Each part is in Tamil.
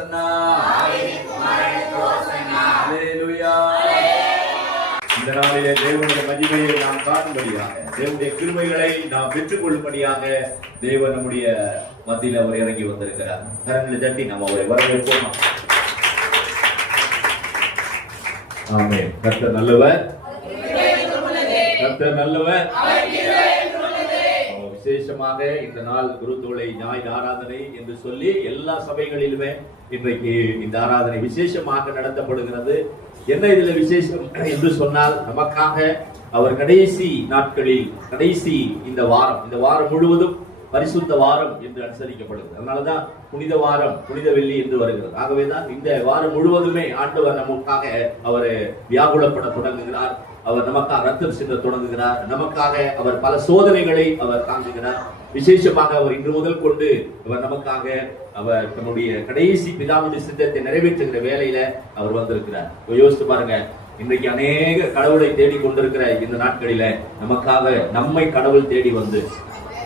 ஓசன்னா. அல்லேலூயா. இந்த நாளிலே தேவனுடைய மகிமையை நாம் காணும்படியாக, தேவனுடைய கிருபைகளை நாம் பெற்றுக் கொள்ளும்படியாக தேவன் நம்முடைய மத்தியில் அவர் இறங்கி வந்திருக்கிறார். கரங்களை தட்டி நாம் அவரை வரவேற்போம். ஆமென். கர்த்தர் நல்லவர், கர்த்தர் நல்லவர். விசேஷமாக இந்த நாள் குருத்தோலை ஞாயிறு ஆராதனை என்று சொல்லி எல்லா சபைகளிலுமே இன்றைக்கு இந்த ஆராதனை விசேஷமாக நடத்தப்படுகிறது. என்ன இதுல விசேஷம் என்று சொன்னால், நமக்காக அவர் கடைசி நாட்களில், கடைசி இந்த வாரம் முழுவதும் பரிசுத்த வாரம் என்று அனுசரிக்கப்படுகிறது. அதனாலதான் புனித வாரம், புனித வெள்ளி என்று வருகிறது. ஆகவேதான் இந்த வாரம் முழுவதுமே ஆண்டவர் நமக்காக அவர் வியாகுலப்பட தொடங்குகிறார். அவர் நமக்காக ரத்தம் சிந்த தொடங்குகிறார். நமக்காக அவர் பல சோதனைகளை அவர் தாங்குகிறார். விசேஷமாக அவர் இன்று முதல் கொண்டு அவர் நமக்காக அவர் தன்னுடைய கடைசி பிதாவுடைய சித்தத்தை நிறைவேற்றுகிற வேலையில அவர் வந்திருக்கிறார். யோசித்து பாருங்க, இன்றைக்கு அநேக கடவுளை தேடி கொண்டிருக்கிற இந்த நாட்களில நமக்காக நம்மை கடவுள் தேடி வந்து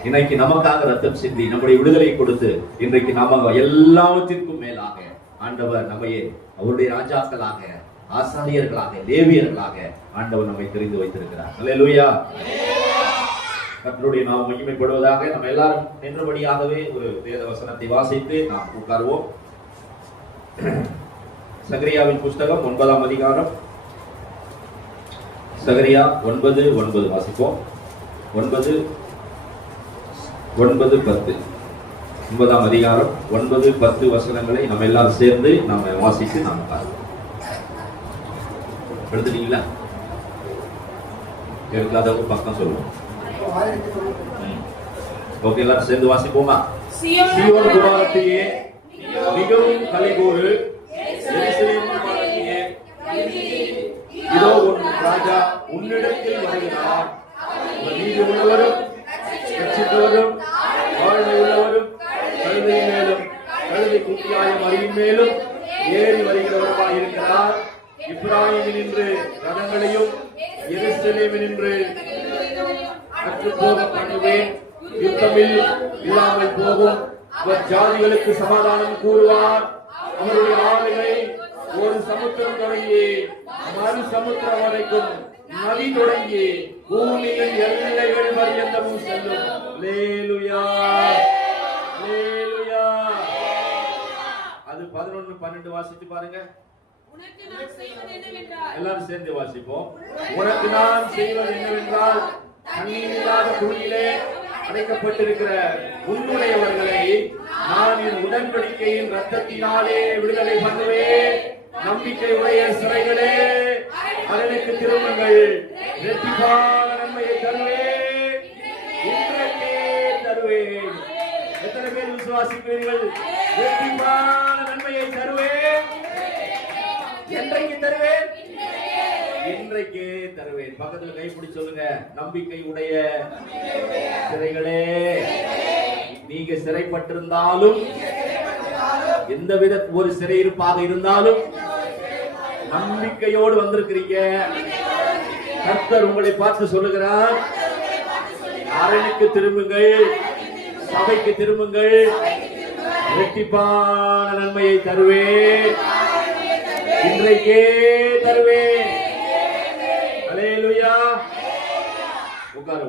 இன்னைக்கு நமக்காக ரத்தம் சிந்தி நம்முடைய விடுதலை கொடுத்து இன்றைக்கு நாம எல்லாவற்றிற்கும் மேலாக ஆண்டவர் நம்மையே அவருடைய ராஜாக்களாக, ஆசாரியர்களாக, லேவியர்களாக ஆண்டவர் நம்மை தெரிந்து வைத்திருக்கிறார். அல்லேலூயா. கர்த்தருடைய நாமம் மகிமைப்படுவதாக. நம்ம எல்லாரும் நின்றபடியாகவே ஒரு வேத வசனத்தை வாசித்து நாம் உட்காருவோம். சகரியாவின் புஸ்தகம் 9ஆம் அதிகாரம், சகரியா 9:9 வாசிப்போம். 9:10 9ஆம் அதிகாரம் 9-10 வசனங்களை நம்ம எல்லாரும் சேர்ந்து நம்ம வாசித்து நாம் பார்ப்போம். எடுத்துட்டீங்களா? எடுக்காதவங்க பக்கம் சொல்லுவோம். ஓகே, எல்லாரும் சேர்ந்து வாசிப்போமா? சீயோன் குமாரத்தியே மிகவும் களிகூரு, எருசலேம் குமாரத்தியே இதோ உன் ராஜா உன்னிடத்தில் வருகிறார். நீதி உள்ளவரும் ரட்சித்தவரும் வாழ்வை உள்ளவரும் கழுதை மேலும் கழுதை குட்டியாய மறியின் மேலும் ஏறி வருகிறவருமாய் இருக்கிறார். எப்பிராயீமினின்று ரதங்களையும் எருசலேமினின்று அற்றுப்போக பண்ணுவேன். யுத்தமில் இல்லாமல் போகும். அவர் ஜாதிகளுக்கு சமாதானம் கூறுவார். அவருடைய ஆளுகை ஒரு சமுத்திரம் தொடங்கி மறு சமுத்திரம் வரைக்கும், நதி தொடங்கி பூமியின் எல்லைகள் பரியந்தமும் செல்லும். அல்லேலூயா, அல்லேலூயா. அது 11-12 வாசித்து பாருங்க. எல்லாரும் சேர்ந்து வாசிப்போம். உனக்கு நான் செய்வது என்னவென்றால், தண்ணீர் இல்லாத குழியிலே அடைக்கப்பட்டிருக்கிற உன்னுடையவர்களை நான் என் உடன்படிக்கையின் ரத்தத்தினாலே விடுதலை பண்ணுவேன். நம்பிக்கை உடைய சிறைகளே அதனுக்கு திரும்புங்கள். இரட்டிப்பான நன்மையை தருவேன், இன்றைக்கே தருவேன். எத்தனை பேர் விசுவாசிக்கிறீர்கள்? இரட்டிப்பான நன்மையை தருவேன், என்றைக்கு தருவேன்? இன்றைக்கே தருவேன். பக்கத்துல கைப்பிடி சொல்லுங்க. நம்பிக்கை உடைய சிறைகளே, நீங்க சிறைப்பட்டிருந்தாலும், எந்தவித ஒரு சிறையிருப்பாக இருந்தாலும் நம்பிக்கையோடு வந்திருக்கிறீங்க. கர்த்தர் உங்களை பார்த்து சொல்லுகிறார், அரணுக்கு திரும்புங்கள், சபைக்கு திரும்புங்கள், இரட்டிப்பான நன்மையை தருவேன், இன்றைக்கே தருவேன். அல்லேலூயா. உட்காரு.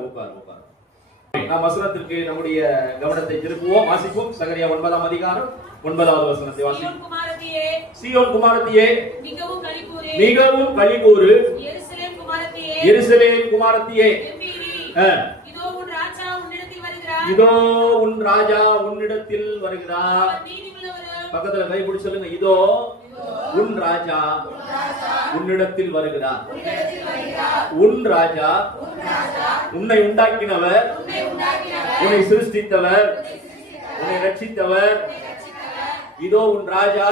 நாம் வசனத்திற்கு நம்முடைய கவனத்தை திருப்புவோம். வாசிப்போம். சகரியா 9ஆம் அதிகாரம் 9வது வசனத்தை வாசிப்போம். சீயோன் குமாரத்தியே மிகவும் களிகூரு, எருசலேம் குமாரத்தியே இதோ உன் ராஜா உன்னிடத்தில் வருகிறார். பக்கத்துல கைப்பிடி சொல்லுங்க. இதோ உன் ராஜா உன்னிடத்தில் வருகிறார். உன் ராஜா, உன்னை உண்டாக்கினவர், உன்னை சிருஷ்டித்தவர், உன்னை ரட்சித்தவர். இதோ உன் ராஜா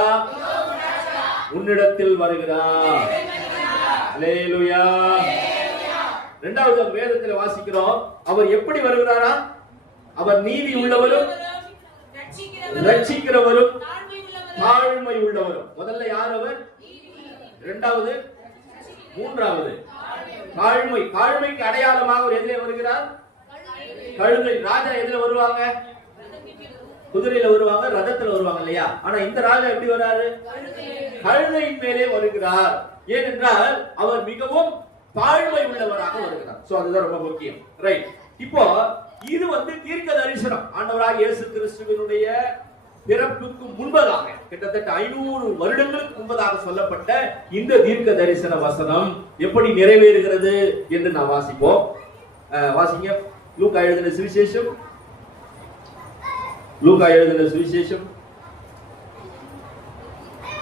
உன்னிடத்தில் வருகிறார். அல்லேலூயா. இரண்டாவது வேதத்தில் வாசிக்கிறோம், அவர் எப்படி வருகிறாரா? அவர் நீதி உள்ளவரும் ரட்சிக்கிறவரும் தாழ்மை உள்ளவரும். முதல்ல யார் அவர்? இரண்டாவது, மூன்றாவது தாழ்மை. தாழ்மைக்கு அடையாளமாக அவர் எதிரே வருகிறார்? கழுதை. ராஜா எதிரே வருவாங்க? குதிரையில வருவாங்க, ரதத்துல வருவாங்க இல்லையா? ஆனா இந்த ராஜா எப்படி வராரு? கழுதையின் மேலே வருகிறார். ஏனென்றால் அவர் மிகவும் தாழ்மை உள்ளவராக வருகிறார். சோ அதுதான் ரொம்ப முக்கியம். ரைட். இப்போ இது தீர்க்க தரிசனம். ஆண்டவராகிய இயேசு கிறிஸ்துவினுடைய பிறப்புக்கு முன்பதாக, கிட்டத்தட்ட 500 வருடங்களுக்கு முன்பதாக சொல்லப்பட்ட இந்த தீர்க்க தரிசன வசனம் எப்படி நிறைவேறுகிறது என்று நாம் வாசிப்போம். வாசிங்க. லூக்கா எழுதின சுவிசேஷம், லூக்கா எழுதின சுவிசேஷம்.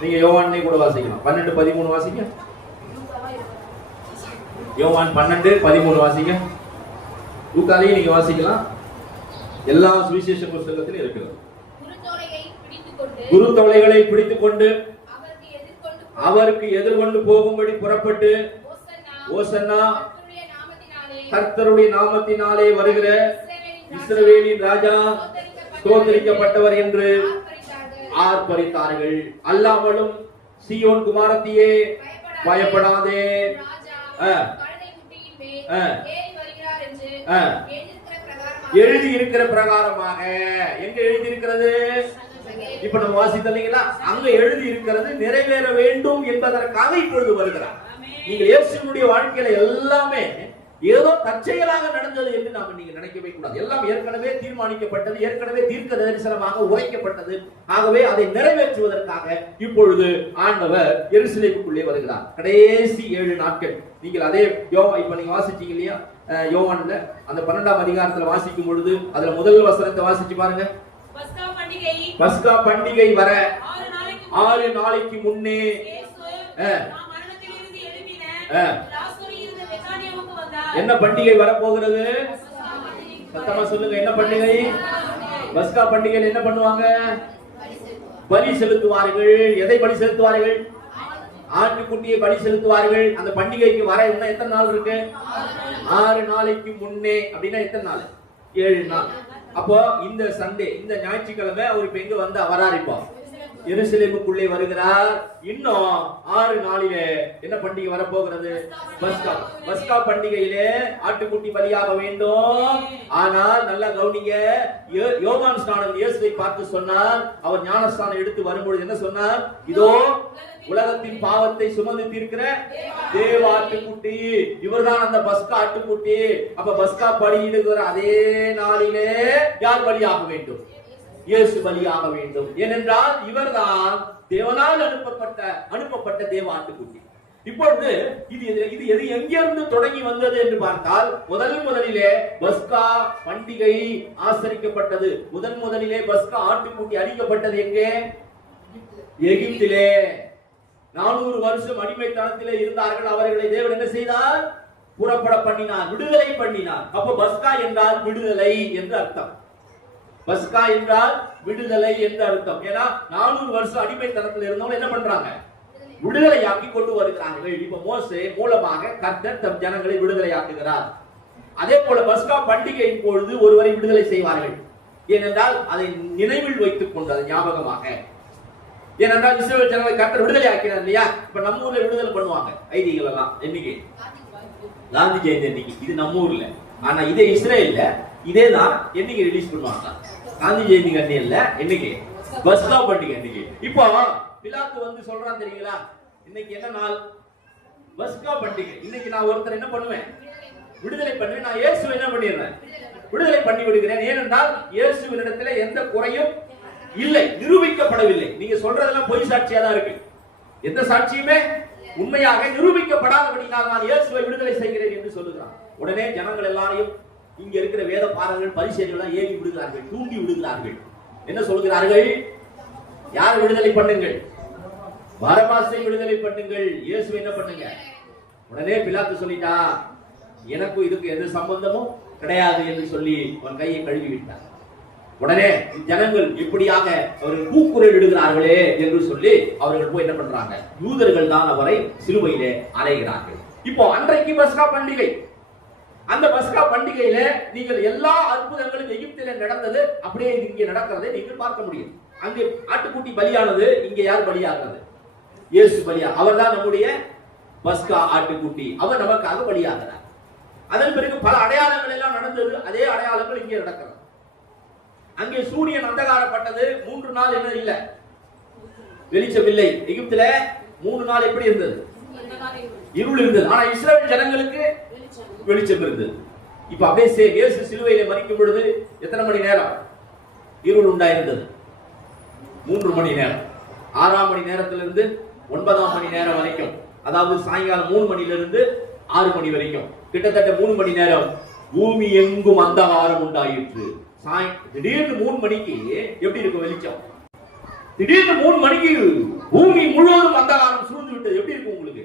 நீங்க யோவானை கூட வாசிக்கலாம். 12:13 வாசிங்க. யோவான் 12:13 வாசிங்க. லூக்காலையும் நீங்க வாசிக்கலாம். எல்லா சுவிசேஷ புத்தகத்திலும் இருக்கிறது. குருத்தோலைகளை பிடித்துக் கொண்டு அவருக்கு எதிர்கொண்டு போகும்படி புறப்பட்டு, ஓசன்னா கர்த்தருடைய நாமத்தினாலே வருகிற இஸ்ரவேலின் ராஜா ஸ்தோத்திரிக்கப்பட்டவர் என்று ஆர்ப்பரித்தார்கள். அல்லாமலும் சீயோன் குமாரத்தியே பயப்படாதே, எழுதி இருக்கிற பிரகாரமாக. எங்க எழுதி இருக்கிறது? இப்ப நம்ம வாசித்தீங்களா? அங்க எழுதி இருக்கிறது நிறைவேற வேண்டும் என்பதற்காக இப்பொழுது வருகிறார். நீங்கள் இயேசுவினுடைய வாழ்க்கையில எல்லாமே ஏதோ தற்செயலாக நடந்தது என்று நாம நீங்க நினைக்கவே கூடாது. எல்லாம் ஏற்கனவே தீர்மானிக்கப்பட்டது, ஏற்கனவே தீர்க்க தரிசனமாக உரைக்கப்பட்டது. ஆகவே அதை நிறைவேற்றுவதற்காக இப்பொழுது ஆண்டவர் எருசலேமுக்குள்ளே வருகிறார். கடைசி 7 நாட்கள். நீங்கள் அதே இப்ப நீங்க வாசிச்சீங்க இல்லையா? யோவான்ல அந்த 12ஆம் அதிகாரத்துல வாசிக்கும் பொழுது அதுல முதல் வசனத்தை வாசிச்சு பாருங்க. பஸ்கா பண்டிகை வர 6 நாளைக்கு முன்னே என்ன பண்டிகை வரப்போகிறது? சத்தமா சொல்லுங்க. என்ன பண்டிகை? பஸ்கா பண்டிகையில் என்ன பண்ணுவாங்க? பலி செலுத்துவார்கள். எதை பலி செலுத்துவார்கள்? ஆட்டுக்குட்டியை பலி செலுத்துவார்கள். அந்த பண்டிகைக்கு வர இன்னும் எத்தனை நாள் இருக்கு? 6 நாளைக்கு முன்னே. அப்படின்னா எத்தனை நாள்? 7 நாள். அப்போ இந்த சண்டே, இந்த ஞாயிற்றுக்கிழமை அவர் இப்ப எங்க வராரு? இப்போ எருசலேமுக்குள்ளே வருகிறார். இன்னும் 6 நாளிலே என்ன பண்டிகை வரப்போகிறது? பஸ்கா. பஸ்கா பண்டிகையிலே ஆட்டுக்குட்டி பலியாக வேண்டும். ஆனால் நல்லா கவனிங்க. யோவான் ஸ்நானன் இயேசுவை பார்த்து சொன்னார். அவர் ஞானஸ்நானம் எடுத்து வரும்பொழுது என்ன சொன்னார்? இதோ உலகத்தின் பாவத்தை சுமந்து தீர்க்கிற தேவ ஆட்டுக்குட்டி, இவர்தான் அந்த பஸ்கா ஆட்டுக்குட்டி. அப்ப பஸ்கா பலியிடுகிற அதே நாளிலே யார் பலியாக வேண்டும்? இயேசு பலியாக வேண்டும். ஏனென்றால் இவர்தான் தேவனால் அனுப்பப்பட்ட தேவ ஆட்டுக்குட்டி. இப்பொழுது இது எது எங்கிருந்து தொடங்கி வந்தது என்று பார்த்தால், முதலிலே பஸ்கா பண்டிகை ஆசரிக்கப்பட்டது. முதலிலே பஸ்கா ஆட்டுக்குட்டி அடிக்கப்பட்டது எங்கே? எகிப்திலே. 400 வருஷம் அடிமைத்தனத்திலே இருந்தார்கள். அவர்களை தேவன் என்ன செய்தார்? புறப்பட பண்ணினார், விடுதலை பண்ணினார். அப்ப பஸ்கா என்றால் விடுதலை என்று அர்த்தம். பஸ்கா என்றால் விடுதலை என்று அர்த்தம். ஏன்னா 400 வருஷம் அடிமைத்தனத்தில் இருந்தவங்க என்ன பண்றாங்க? விடுதலையாக்கி கொண்டு வருகிறார்கள். இப்ப மோசே மூலமாக கர்த்தர் தம் ஜனங்களை விடுதலையாக்குகிறார். அதே போல பஸ்கா பண்டிகையின் பொழுது ஒருவரை விடுதலை செய்வார்கள். ஏனென்றால் அதை நினைவில் வைத்துக் கொண்டு, அது ஞாபகமாக. ஏனென்றால் இஸ்ரவேல் ஜனங்களை கர்த்தர் விடுதலை ஆக்கினார் இல்லையா? இப்ப நம்ம ஊர்ல விடுதலை பண்ணுவாங்க. ஐதீகள் எல்லாம் என்னைக்கு? காந்தி ஜெயந்தி அன்னைக்கு. இது நம்ம ஊர்ல. ஆனா இதே இஸ்ரேல்ல இதேதான் என்னைக்கு ரிலீஸ் பண்ணுவாங்க? காந்தி ஜெயந்தி அன்னைக்கு இல்ல, என்னைக்கு? பஸ்கா பண்டிகை அன்னைக்கு. இப்போ பிலாத்து சொல்றான் தெரியுங்களா? இன்னைக்கு என்ன நாள்? பஸ்கா பண்டிகை. இன்னைக்கு நான் ஒருத்தர் என்ன பண்ணுவேன்? விடுதலை பண்ணுவேன். நான் இயேசுவை என்ன பண்ணிடுறேன்? விடுதலை பண்ணி விடுகிறேன். ஏனென்றால் இயேசுவினிடத்தில் எந்த குறையும் இல்லை, நிரூபிக்கப்படவில்லை. நீங்க சொல்றதெல்லாம் பொய் சாட்சியா தான் இருக்கு. எந்த சாட்சியுமே உண்மையாக நிரூபிக்கப்படாதபடினால் நான் இயேசுவை விடுதலை செய்கிறேன் என்று சொல்லுகிறான். உடனே ஜனங்கள் எல்லாரையும், இங்க இருக்கிற வேத பாரகர்கள், பரிசேயர்கள் ஏறி விடுகிறார்கள், தூண்டி விடுகிறார்கள். என்ன சொல்கிறார்கள்? யார் விடுதலை பண்ணுங்கள்? பரபாசை விடுதலை பண்ணுங்கள். இயேசு என்ன பண்ணுங்க? உடனே பிலாத்து சொல்லிட்டா, எனக்கும் இதுக்கு எந்த சம்பந்தமும் கிடையாது என்று சொல்லி அவன் கையை கழுவி விட்டார். உடனே ஜனங்கள் எப்படியாக அவர்கள் கூக்குரல் இடுகிறார்களே என்று சொல்லி அவர்கள் போய் என்ன பண்றாங்க? யூதர்கள் தான் அவரை சிலுவையிலே அறைகிறார்கள். இப்போ அன்றைக்கு பஸ்கா பண்டிகை. அந்த பஸ்கா பண்டிகையில நீங்கள் எல்லா அற்புதங்களும் எகிப்திலே நடந்தது அப்படியே இங்கே நடக்கிறதை நீங்கள் பார்க்க முடியும். அங்கே ஆட்டுக்குட்டி பலியானது, இங்க யார் பலியாகிறது? இயேசு பலியா. அவர் தான் நம்முடைய பஸ்கா ஆட்டுக்குட்டி. அவர் நமக்காக பலியாகிறார். அதன் பிறகு பல அடையாளங்கள் எல்லாம் நடந்தது. அதே அடையாளங்கள் இங்கே நடக்கிறது. அங்கே சூரியன் அந்தகாரப்பட்டது. 3 நாள் என்ன இல்லை, வெளிச்சம் இல்லை. எகிப்துல 3 நாள் எப்படி இருந்தது, இருள் இருந்தது. ஆனா இஸ்ரவேல் ஜனங்களுக்கு வெளிச்சம் இருந்தது. இப்ப அப்படியே இயேசு சிலுவையிலே மரிக்கும் பொழுது எத்தனை மணி நேரம் இருள் உண்டாயிருந்தது? 3 மணி நேரம். 6ஆம் மணி நேரத்திலிருந்து 9ஆம் மணி நேரம் வரைக்கும், அதாவது சாயங்காலம் 3 மணியிலிருந்து 6 மணி வரைக்கும், கிட்டத்தட்ட 3 மணி நேரம் பூமி எங்கும் அந்தகாரம் உண்டாயிற்று. திடீர்னு 3 மணிக்கு எப்படி இருக்கும் வெளிச்சம்? திடீர்னு 3 மணிக்கு பூமி முழுவதும் அந்தகாரம் சூழ்ந்து விட்டது. எப்படி இருக்கும் உங்களுக்கு?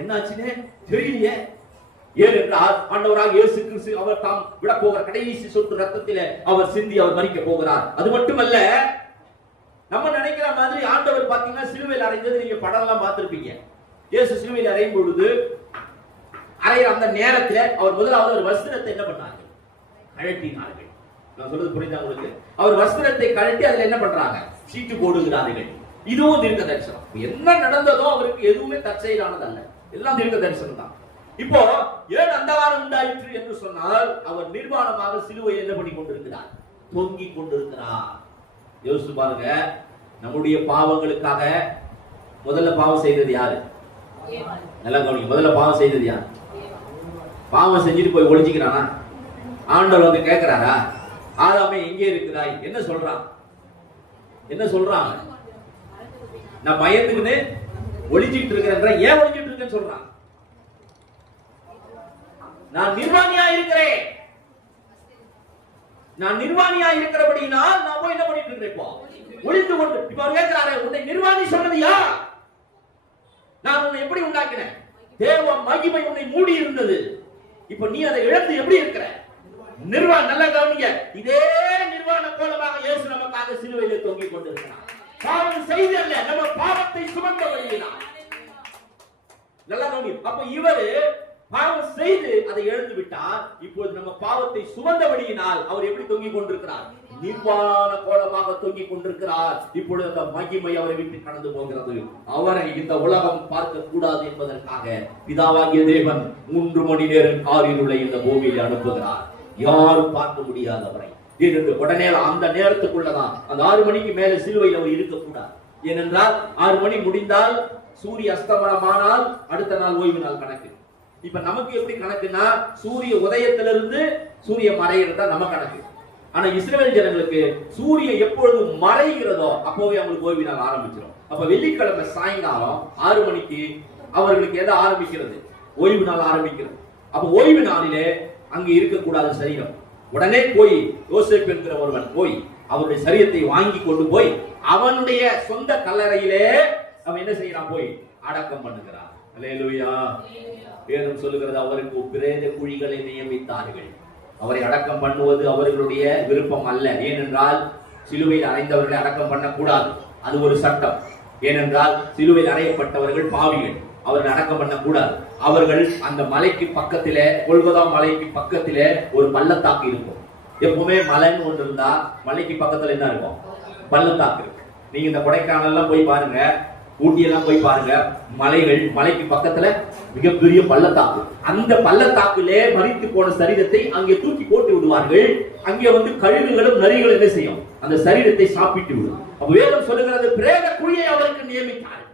என்னாச்சுன்னு தெரியலையே. ஏனென்றால் ஆண்டவராக இயேசு கிறிஸ்து அவர் தாம் விட போகிற கடைசி சொட்டு ரத்தத்திலே அவர் சிந்தி அவர் மரிக்க போகிறார். அது மட்டுமல்ல, நம்ம நினைக்கிற மாதிரி ஆண்டவர் பாத்தீங்கன்னா சிலுவையில் அறைந்தது நீங்க படம் எல்லாம் பார்த்திருப்பீங்க. இயேசு சிலுவையில் அறையும் பொழுது அறைய அந்த நேரத்தில் அவர் முதலாவது ஒரு வஸ்திரத்தை என்ன பண்ணார்கள், கழட்டினார்கள். நான் சொல்றது புரியுதா உங்களுக்கு? அவர் வஸ்திரத்தை கழட்டி அதுல என்ன பண்றாங்க, சீட்டு போடுகிறார்கள். இதுவும் தீர்க்க தரிசனம். என்ன நடந்ததோ அவருக்கு எதுவுமே தற்செயலானது அல்ல, எல்லாம் தீர்க்க தரிசனம் தான். இப்போ ஏன் அந்தகாரம் உண்டாயிற்று என்று சொன்னால், அவர் நிர்வாணமாக சிலுவையில் என்ன பண்ணி கொண்டிருக்கிறார், தொங்கிக் கொண்டிருக்கிறார். யோசிச்சு பாருங்க, நம்முடைய பாவங்களுக்காக முதல்ல பாவம் செய்தது யாரு? நல்லா கவனிங்க. முதல்ல பாவம் செய்தது யார்? பாவம் செஞ்சுட்டு போய் ஒளிஞ்சிக்கிறானா? ஆண்டவர் வந்து கேட்கிறாரா, ஆதாமே எங்கே இருக்கிறாய்? என்ன சொல்றான்? என்ன சொல்றான்? நான் பயந்துக்கிட்டு ஒளிஞ்சிட்டு இருக்கிறேன். ஏன் ஒளிஞ்சிட்டு இருக்கேன்னு சொல்றான்? நான் நிர்வாணியா இருக்கிறேன். நான் நிர்வாணியா இருக்கிறபடினால் நான் போய் என்ன பண்ணிட்டு இருக்கிறேன்? இப்போ ஒளிந்து கொண்டு. இப்ப அவர் கேட்கிறாரு, உன்னை நிர்வாணி சொன்னது யார்? நான் உன்னை எப்படி உண்டாக்கினேன்? தேவ மகிமை உன்னை மூடி இருந்தது. இப்ப நீ அதை இழந்து எப்படி இருக்கிற? நிர்வாண. நல்ல கவனிங்க. இதே நிர்வாண கோலமாக இயேசு நமக்காக சிலுவையிலே தொங்கிக் கொண்டிருக்கிறார். பாவம் செய்தல்ல, நம்ம பாவத்தை சுமந்த வழியினார். நல்ல கவனி. அப்ப இவர் பாவம் செய்து அதை இழந்து விட்டார். இப்போது நம்ம பாவத்தை சுமந்தபடியினால் அவர் எப்படி தொங்கிக் கொண்டிருக்கிறார்? நிர்வாண கோலமாக தொங்கிக் கொண்டிருக்கிறார். இப்பொழுது அந்த மகிமை அவரை விட்டு கடந்து போகிறது. அவரை இந்த உலகம் பார்க்க கூடாது என்பதற்காக பிதாவாகிய தேவன் 3 மணி நேரம் காரிருளை இந்த பூமியில் அனுப்புகிறார், யாரும் பார்க்க முடியாதவரை. உடனே அந்த நேரத்துக்குள்ளதான், அந்த 6 மணிக்கு மேல சிலுவையில் அவர் இருக்கக்கூடாது. ஏனென்றால் 6 மணி முடிந்தால் சூரிய அஸ்தமனமானால் அடுத்த நாள் ஓய்வு நாள் கணக்கு. இப்ப நமக்கு எப்படி கணக்குன்னா, சூரிய உதயத்திலிருந்து சூரிய மறைகிறதா நம்ம கணக்கு. ஆனா இஸ்ரவேல் ஜனங்களுக்கு சூரியன் எப்பொழுது மறைகிறதோ அப்போவே அவங்களுக்கு ஓய்வு நாள் ஆரம்பிச்சிடும். அப்ப வெள்ளிக்கிழமை சாயங்காலம் 6 மணிக்கு அவர்களுக்கு எதை ஆரம்பிக்கிறது? ஓய்வு நாள் ஆரம்பிக்கிறது. அப்ப ஓய்வு நாளிலே அங்கு இருக்கக்கூடாத சரீரம். உடனே போய் யோசேப்பு என்கிற ஒருவன் போய் அவருடைய சரீரத்தை வாங்கி கொண்டு போய் அவனுடைய சொந்த கல்லறையிலே அவன் என்ன செய்யறான்? போய் அடக்கம் பண்ணுகிறான். அல்லேலூயா. வேதம் சொல்லுகிறது, அவருக்கு பிரேத குழிகளை நியமித்தார்கள். அவரை அடக்கம் பண்ணுவது அவர்களுடைய விருப்பம் அல்ல. ஏனென்றால் சிலுவையில் அறைந்தவர்களை அடக்கம் பண்ணக்கூடாது, அது ஒரு சட்டம். ஏனென்றால் சிலுவையில் அறையப்பட்டவர்கள் பாவிகள், அவர்கள் அடக்கம் பண்ணக்கூடாது. அவர்கள் அந்த மலைக்கு பக்கத்திலே, கொல்கொதா மலைக்கு பக்கத்திலே ஒரு பள்ளத்தாக்கு இருக்கும். எப்பவுமே மலைன்னு ஒன்று இருந்தா மலைக்கு பக்கத்துல என்ன இருக்கும்? பள்ளத்தாக்கு இருக்கு. நீங்க இந்த கொடைக்கானல் எல்லாம் போய் பாருங்க, ஊட்டி எல்லாம் போய் பாருங்க, மலைகள், மலைக்கு பக்கத்துல மிகப்பெரிய பள்ளத்தாக்கு. அந்த பள்ளத்தாக்குலே மரித்து போன சரீரத்தை அங்கே தூக்கி போட்டு விடுவார்கள். அங்கே வந்து கழுகுகளும் நரிகளும் என்ன செய்யும்? அந்த சரீரத்தை சாப்பிட்டு விடும். அப்ப வேதம் சொல்லுகிறது, பிரேத குழியை அவருக்கு நியமித்தார்.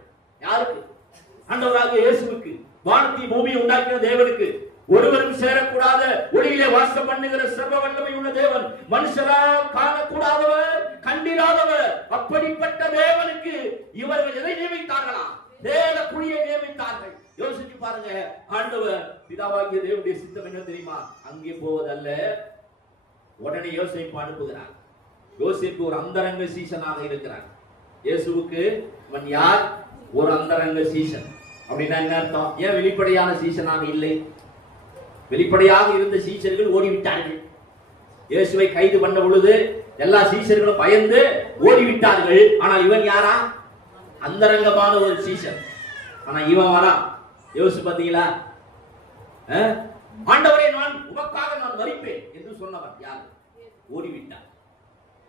யாருக்கு? ஆண்டவராகிய இயேசுவுக்கு. வானத்தை பூமியை உண்டாக்கின தேவனுக்கு, ஒருவரும் சேரக்கூடாத ஒளியிலே வாசம் பண்ணுகிற சர்வ வல்லமை உள்ள தேவன், மனுஷரால் காணக்கூடாதவர், கண்டிராதவர், அப்படிப்பட்ட தேவனுக்கு இவர்கள் எதை நியமித்தார்களா? தேவ குழியை நியமித்தார்கள். யோசிச்சு பாருங்க. ஆண்டவர் பிதாவாகிய தேவனுடைய சித்தம் என்ன தெரியுமா? அங்கே போவதல்ல, உடனே யோசேப்பு அனுப்புகிறார். யோசேப்பு ஒரு அந்தரங்க சீசனாக இருக்கிறார். இயேசுவுக்கு அவன் யார்? ஒரு அந்தரங்க சீசன். அப்படின்னா என்ன அர்த்தம்? ஏன் வெளிப்படையான சீசனாக இல்லை? வெளிப்படையாக இருந்த சீஷர்கள் ஓடிவிட்டார்கள். இயேசுவை கைது பண்ண பொழுது எல்லா சீஷர்களும் பயந்து ஓடிவிட்டார்கள். ஆனால் இவன் யாரா? அந்தரங்கமான ஒரு சீஷன். ஆனா இவன் வரா. யோசிச்சு பாத்தீங்களா? ஆண்டவரே, நான் உமக்காக நான் மரிப்பேன் என்று சொன்னவன் யார்? ஓடிவிட்டான்.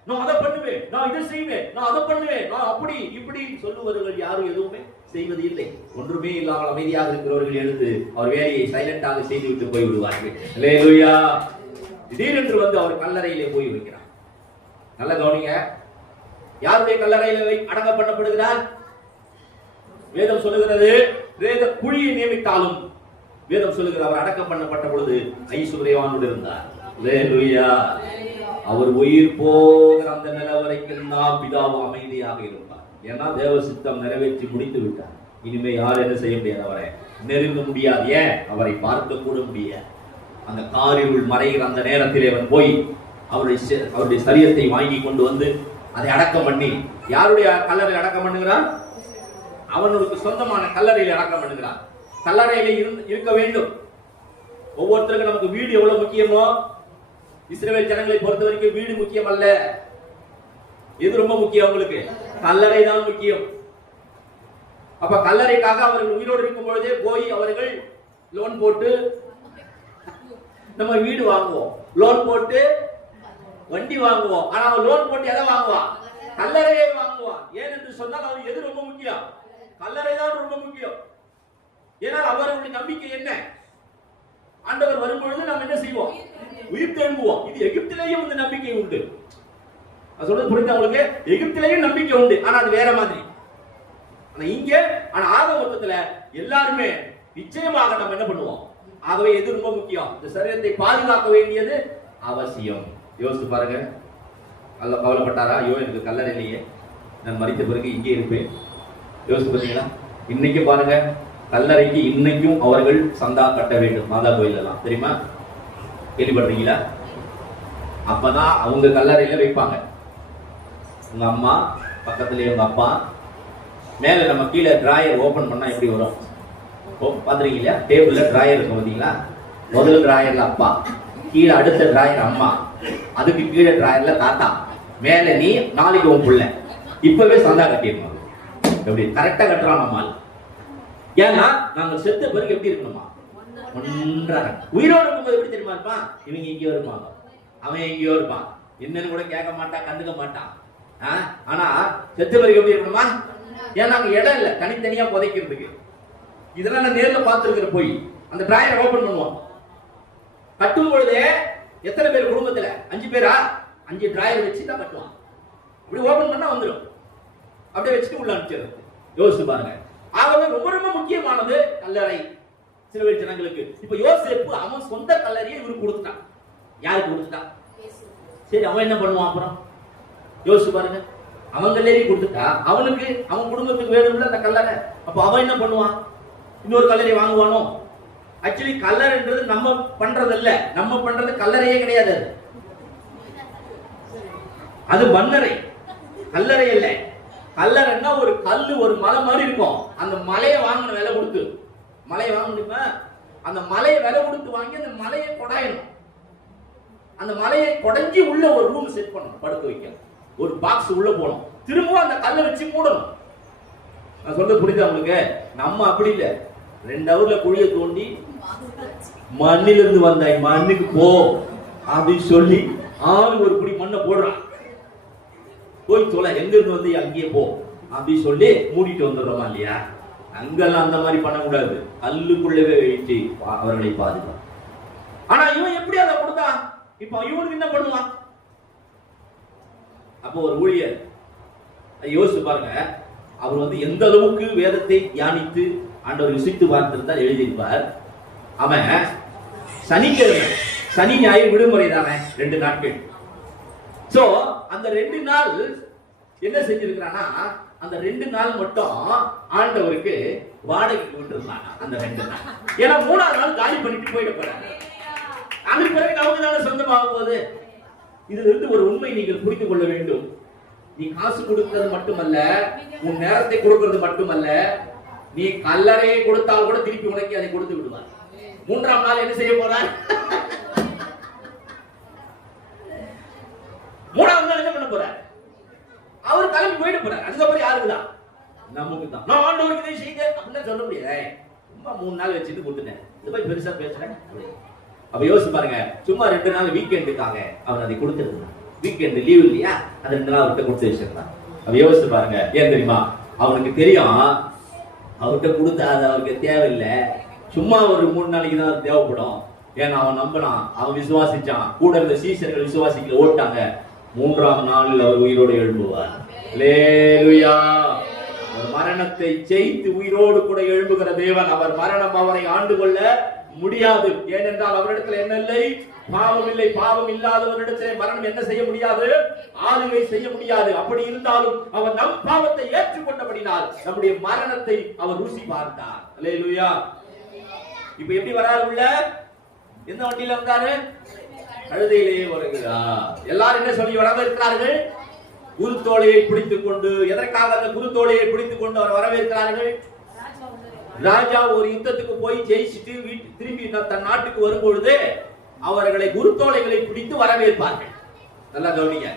நான் அதை பண்ணுவேன், நான் இதை செய்வேன், நான் அதை பண்ணுவேன், நான் அப்படி இப்படி சொல்லுவவர்கள் யாரும் எதுவுமே செய்வது இல்லை. ஒன்றுமே இல்லாமல் அமைதியாக இருக்கிறவர்கள் எழுந்து அவர் வேலையை சைலண்டாக செய்துவிட்டு போய் விடுவார்கள். அல்லேலூயா. திடீரென்று வந்து அவர் கல்லறையிலே போய் வைக்கிறார். நல்ல கவனிங்க. யாருடைய கல்லறையில் அடக்கம் பண்ணப்படுகிறார்? வேதம் சொல்லுகிறது, வேத குழியை நியமித்தாலும் வேதம் சொல்லுகிற அவர் அடக்கம் பண்ணப்பட்ட பொழுது ஐஸ்வர்யவானோடு இருந்தார். அல்லேலூயா. அவர் உயிர் போகிற அந்த நிலை வரைக்கும் தான் பிதாவும் அமைதியாக இருப்பார். ஏன்னா தேவ சித்தம் நிறைவேற்றி முடித்து விட்டார். இனிமே யார் என்ன செய்ய முடியாது, அவரை நெருங்க முடியாது. ஏன்? அவரை பார்க்க கூட முடியாது. அந்த காரிருள் மறைகிற அந்த நேரத்திலே அவன் போய் அவருடைய சரீரத்தை வாங்கி கொண்டு வந்து அதை அடக்கம் பண்ணி, யாருடைய கல்லறை அடக்கம் பண்ணுகிறான்? அவனுக்கு சொந்தமான கல்லறையில் அடக்கம் பண்ணுகிறான். கல்லறையில இருக்க வேண்டும். ஒவ்வொருத்தருக்கும் நமக்கு வீடு எவ்வளவு முக்கியமோ, இஸ்ரவேல் ஜனங்களை பொறுத்த வரைக்கும் வீடு முக்கியம் அல்ல. எது ரொம்ப முக்கியம்? அவங்களுக்கு கல்லறை தான் முக்கியம். அப்ப கல்லறைக்காக அவர்கள் உயிரோடு இருக்கும் பொழுதே போய் அவர்கள் லோன் போட்டு நம்ம வீடு வாங்குவோம், லோன் போட்டு வண்டி வாங்குவோம். ஆனா அவன் லோன் போட்டு எதை வாங்குவான்? கல்லறையை வாங்குவான். ஏன் என்று சொன்னால் அவன் எது ரொம்ப முக்கியம்? கல்லறை தான் ரொம்ப முக்கியம். ஏனால் அவர்களுடைய நம்பிக்கை என்ன? ஆண்டவர் வரும்பொழுது நாம் என்ன செய்வோம்? உயிர் தெழும்புவோம். இது எகிப்திலேயும் இந்த நம்பிக்கை உண்டு. நான் சொல்றது புரியுது உங்களுக்கு? எகிப்திலேயும் நம்பிக்கை உண்டு, ஆனா அது வேற மாதிரி. ஆனா இங்க ஆக மொத்தத்துல எல்லாருமே நிச்சயமாக நம்ம என்ன பண்ணுவோம்? ஆகவே எது ரொம்ப முக்கியம்? இந்த சரீரத்தை பாதுகாக்க வேண்டியது அவசியம். யோசித்து பாருங்க. அல்ல கவலைப்பட்டாரா? ஐயோ எனக்கு கல்லறை இல்லையே, நான் மறித்த பிறகு இங்கே இருப்பேன். யோசித்து பார்த்தீங்களா? இன்னைக்கு பாருங்க, கல்லறைக்கு இன்னைக்கும் அவர்கள் சந்தா கட்ட வேண்டும். மாதா கோயில் எல்லாம் தெரியுமா? கேள்விப்படுறீங்களா? அப்பதான் அவங்க கல்லறையில வைப்பாங்க. உங்க அம்மா பக்கத்துல உங்க அப்பா, மேல நம்ம கீழே டிராயர் ஓபன் பண்ணா எப்படி வரும்? பாத்துறீங்களா? டேபிள்ல டிராயர் இருக்கும் பாத்தீங்களா? முதல் டிராயர்ல அப்பா, கீழே அடுத்த டிராயர் அம்மா, அதுக்கு கீழே டிராயர்ல தாத்தா, மேல நீ, நாளைக்கு உன் புள்ள. இப்பவே சந்தா கட்டிடணும். எப்படி கரெக்டா கட்டுறான் நம்மால். ஏன்னா நாங்க செத்த பிறகு எப்படி இருக்கணுமா? ஒன்றாக. உயிரோடு இருக்கும்போது எப்படி தெரியுமா இருப்பான்? இவங்க எங்கேயோ இருப்பாங்க, அவன் எங்கேயோ இருப்பான், என்னன்னு கூட கேட்க மாட்டான், கண்டுக்க மாட்டான். ஆனா செத்த பிறகு எப்படி இருக்கணுமா? ஏன்னா அங்க இடம் இல்ல தனித்தனியா புதைக்கிறதுக்கு. இதெல்லாம் நான் நேர்ல பார்த்திருக்கிற. போய் அந்த டிராயரை ஓபன் பண்ணுவோம். கட்டும் பொழுதே எத்தனை பேர் குடும்பத்துல? 5 பேரா? 5 டிராயர் வச்சு தான் கட்டுவான். இப்படி ஓபன் பண்ணா வந்துடும். அப்படியே வச்சுட்டு உள்ள அனுப்பிச்சிடுறது. யோசிச்சு பாருங்க. ஆகவே ரொம்ப ரொம்ப முக்கியமானது கல்லறை சிறுவர் ஜனங்களுக்கு. இப்ப யோசேப்பு அவன் சொந்த கல்லறையை இவருக்கு கொடுத்துட்டான். யாருக்கு கொடுத்துட்டான்? சரி, அவன் என்ன பண்ணுவான் அப்புறம்? யோசிச்சு பாருங்க. அவன் கல்லறையை கொடுத்துட்டா அவனுக்கு, அவன் குடும்பத்துக்கு வேணும்ல அந்த கல்லறை. அப்ப அவன் என்ன பண்ணுவான்? இன்னொரு கல்லறை வாங்குவானோ? ஆக்சுவலி கல்லறைன்றது நம்ம பண்றது இல்ல, நம்ம பண்றது கல்லறையே கிடையாது. அது மண்ணறை, கல்லறை இல்லை. கல்லறைன்னா ஒரு கல்லு, ஒரு மலை மாதிரி இருக்கும். அந்த மலையை வாங்கின விலை கொடுத்து, மலையை வாங்கணுமா? அந்த மலையை விலை கொடுத்து வாங்கி அந்த மலையை கொடாயணும். அந்த மலையை கொடைஞ்சி உள்ள ஒரு ரூம் செட் பண்ணணும், படுக்க வைக்க ஒரு பாக்ஸ் உள்ள போகணும். திரும்பவும் அந்த கல்லை வச்சு மூடணும். நான் சொல்றது புரியுதா உங்களுக்கு? நம்ம அப்படி இல்லை. 2 ஹவர்ல குழியை தோண்டி மண்ணிலிருந்து வந்தாய், மண்ணுக்கு போ அப்படின்னு சொல்லி ஆள் ஒரு குடி மண்ணை போடுறான். போய் சொல்ல, எங்க இருந்து வந்து அங்கேயே போ அப்படின்னு சொல்லி மூடிட்டு வந்துடுறோமா இல்லையா? அங்கெல்லாம் அந்த மாதிரி பண்ணக்கூடாது. கல்லுக்குள்ளவே வைத்து அவர்களை பாதுகாப்பு. ஆனா இவன் எப்படி அதை கொடுத்தான்? இப்ப இவனுக்கு என்ன பண்ணுவான்? அப்போ ஒரு ஊழியர் யோசிச்சு பாருங்க. அவர் வந்து எந்த அளவுக்கு வேதத்தை தியானித்து ஆண்டவர் ருசித்து பார்த்திருந்தால் எழுதியிருப்பார். அவன் சனிக்கிழமை, சனி ஞாயிறு விடுமுறை தானே 2 நாட்கள். சோ அந்த 2 நாள் என்ன செஞ்சிருக்கிறானா, அந்த 2 நாள் மட்டும் ஆண்டவருக்கு வாடகைக்கு விட்டுருந்தாங்க. அந்த 2 நாள், ஏன்னா 3ஆவது நாள் காலி பண்ணிட்டு போயிட போறாங்க. அதுக்கு பிறகு அவங்க தானே சொந்தமாகும் போது. இதுல இருந்து ஒரு உண்மை நீங்கள் புரிந்து கொள்ள வேண்டும். நீ காசு கொடுக்கிறது மட்டுமல்ல, உன் நேரத்தை கொடுக்கிறது மட்டுமல்ல, நீ கல்லறையை கொடுத்தால் கூட திருப்பி உனக்கு அதை கொடுத்து விடுவார். 3ஆம் நாள் என்ன செய்ய போறார்? 3ஆவது நாள் என்ன பண்ண போறார்? அவர் கிளம்பி போயிட்டு போறார். அதுக்கப்புறம் யாருக்குதான்? நமக்கு தான். நான் ஆண்டவருக்கு இதை செய்தேன் அப்படின்னு சொல்ல முடியாது. சும்மா 3 நாள் வச்சுட்டு கொடுத்துட்டேன், இது போய் பெருசா பேசுறேன். அப்ப யோசிச்சு பாருங்க. சும்மா 2 நாள் வீக்கெண்டுக்காக அவர் அதை கொடுத்துருந்தார். வீக்கெண்டு லீவ் இல்லையா, அது 2 நாள் அவர்கிட்ட கொடுத்து வச்சிருந்தான். அப்ப யோசிச்சு பாருங்க. ஏன் தெரியுமா? அவனுக்கு தெரியும் அவர்கிட்ட கொடுத்தா அது அவருக்கு தேவையில்லை. சும்மா ஒரு 3 நாளைக்கு தான் தேவைப்படும். ஏன்னா அவன் நம்பினான், அவன் விசுவாசிச்சான். கூட இருந்த சீசர்கள் விசுவாசிக்கல, ஓட்டாங்க. மூன்றாம் நாளில் அவர் உயிரோடு எழும்புவார். அல்லேலூயா. மரணத்தை ஜெயித்து உயிரோடு கூட எழும்புகிற தேவன். அவர் மரணம் அவரை ஆண்டு கொள்ள முடியாது. ஏனென்றால் அவரிடத்தில் என்ன இல்லை? பாவம் இல்லை. பாவம் இல்லாதவரிடத்தில் மரணம் என்ன செய்ய முடியாது? ஆளுகை செய்ய முடியாது. அப்படி இருந்தாலும் அவர் நம் பாவத்தை ஏற்றுக்கொண்டபடினால் நம்முடைய மரணத்தை அவர் ருசி பார்த்தார். அல்லேலூயா. இப்ப எப்படி வராரு உள்ள? எந்த வண்டியில வந்தாரு? கழுதையிலே வருகிறார். எல்லாரும் என்ன சொல்லி வரவேற்கிறார்கள்? குருத்தோலையை பிடித்துக் கொண்டு. எதற்காக அந்த குருத்தோலையை பிடித்துக் கொண்டு அவர் வரவேற்கிறார்கள்? ராஜா ஒரு யுத்தத்துக்கு போய் ஜெயிச்சுட்டு திரும்பி தன் நாட்டுக்கு வரும்பொழுது அவர்களை குருத்தோலைகளை பிடித்து வரவேற்பார்கள். நல்லா கவனிங்க.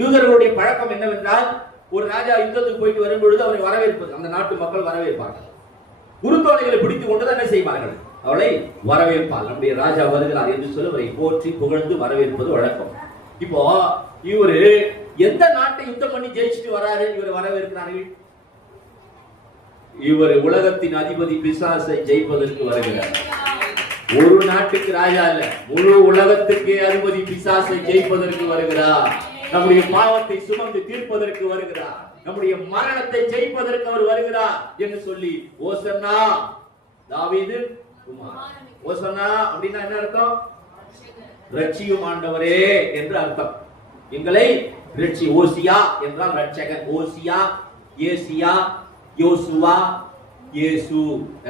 யூதர்களுடைய பழக்கம் என்னவென்றால், ஒரு ராஜா யுத்தத்துக்கு போயிட்டு வரும்பொழுது அவரை வரவேற்பது, அந்த நாட்டு மக்கள் வரவேற்பார்கள். குருத்தோலைகளை பிடித்துக் கொண்டுதான் என்ன செய்வார்கள்? அவளை வரவேற்பார். நம்முடைய ராஜா வருகிறார் என்று சொல்லி அவரை போற்றி புகழ்ந்து வரவேற்பது வழக்கம். இப்போ இவரு எந்த நாட்டை யுத்தம் பண்ணி ஜெயிச்சுட்டு வராரு? இவர் வரவேற்கிறார்கள். இவர் உலகத்தின் அதிபதி பிசாசை ஜெயிப்பதற்கு வருகிறார். ஒரு நாட்டுக்கு ராஜா இல்ல, முழு உலகத்துக்கு அதிபதி பிசாசை ஜெயிப்பதற்கு வருகிறார். நம்முடைய பாவத்தை சுமந்து தீர்ப்பதற்கு வருகிறார். நம்முடைய மரணத்தை ஜெயிப்பதற்கு அவர் வருகிறார் என்று சொல்லி ஓசன்னா தாவீது குமார். ஓசன்னா அப்படின்னா என்ன அர்த்தம்? ரட்சியும் ஆண்டவரே என்று அர்த்தம். எங்களை ரட்சி. ஓசியா என்றால் ரட்சகன். ஓசியா, ஏசியா, யோசுவா, இயேசு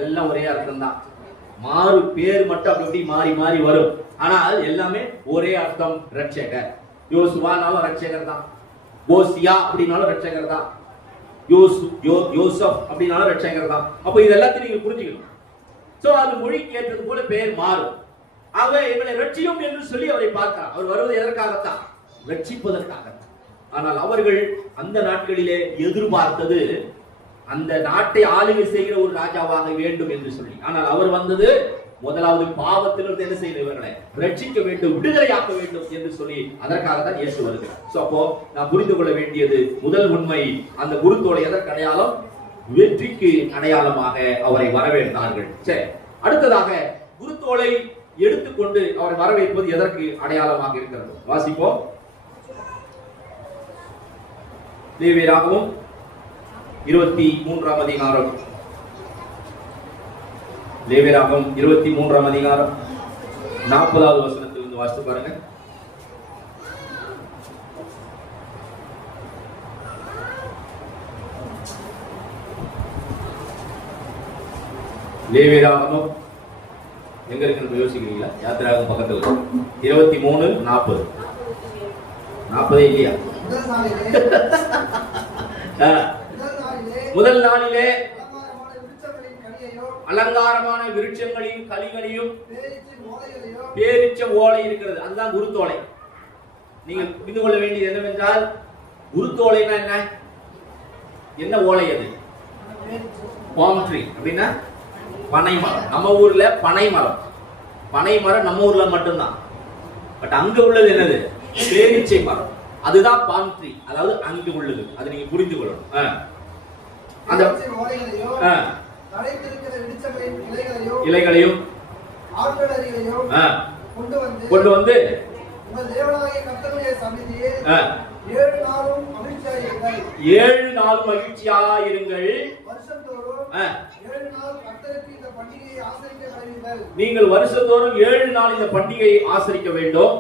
எல்லாம் ஒரே அர்த்தம் தான். மாறு பேர் மட்டும் அப்படி மாறி மாறி வரும். ஆனால் எல்லாமே ஒரே அர்த்தம், ரட்சகர். யோசுவானாலும் ரட்சகர் தான். ஓசியா அப்படின்னாலும் ரட்சகர் தான். யோசப் அப்படின்னாலும் ரட்சகர் தான். அப்ப இது எல்லாத்தையும் நீங்க புரிஞ்சுக்கணும். சோ அது மொழிக்கு ஏற்றது போல பெயர் மாறும். ஆக எங்களை ரட்சியும் என்று சொல்லி அவரை பார்க்கிறார். அவர் வருவது எதற்காகத்தான்? ரட்சிப்பதற்காக. ஆனால் அவர்கள் அந்த நாட்களிலே எதிர்பார்த்தது அந்த நாட்டை ஆளுகை செய்கிற ஒரு ராஜாவாக வேண்டும் என்று சொல்லி. ஆனால் அவர் வந்தது முதலாவது பாவத்திலிருந்து என்ன செய்ய இவர்களை ரட்சிக்க வேண்டும், விடுதலையாக்க வேண்டும் என்று சொல்லி அதற்காக தான் இயேசு வருகிறார். சோ அப்போ நான் புரிந்து கொள்ள வேண்டியது முதல் உண்மை, அந்த குருத்தோலை எதற்கு அடையாளம்? வெற்றிக்கு அடையாளமாக அவரை வரவேற்றார்கள். சரி, அடுத்ததாக குருத்தோலை எடுத்துக்கொண்டு அவரை வரவேற்பது எதற்கு அடையாளமாக இருக்கிறது? வாசிப்போம். லேவியராகமம் 23ஆம் அதிகாரம். லேவியராகமம் 23ஆம் அதிகாரம் 40வது வசனத்திலிருந்து வாசித்து பாருங்க. லேவியராகமம் எங்க இருக்குன்னு யோசிக்கிறீங்களா? யாத்திராகமம் பக்கத்துல 23:40. 40 இல்லையா? முதல் நாளிலே அலங்காரமான விருட்சங்களின் கனிகளையும் பேரிச்ச ஓலை இருக்கிறது. அதுதான் குருத்தோலை. நீங்க புரிந்து கொள்ள வேண்டியது என்னவென்றால், குருத்தோலைனா என்ன? என்ன ஓலை அது? பாம் ட்ரீ அப்படின்னா பனை மரம். நம்ம ஊர்ல பனை மரம். பனை மரம் நம்ம ஊர்ல மட்டும்தான். பட் அங்க உள்ளது என்னது? பேரிச்சை மரம். அதுதான் பாம் ட்ரீ. அதாவது அங்கு உள்ளது. அதை நீங்க புரிந்து கொள்ளணும். அந்த இலைகளையும் கொண்டு வந்து 7 நாளும் மகிழ்ச்சியாயிருங்கள். நீங்கள் வருஷந்தோறும் 7 நாள் இந்த பண்டிகையை ஆசரிக்க வேண்டும்.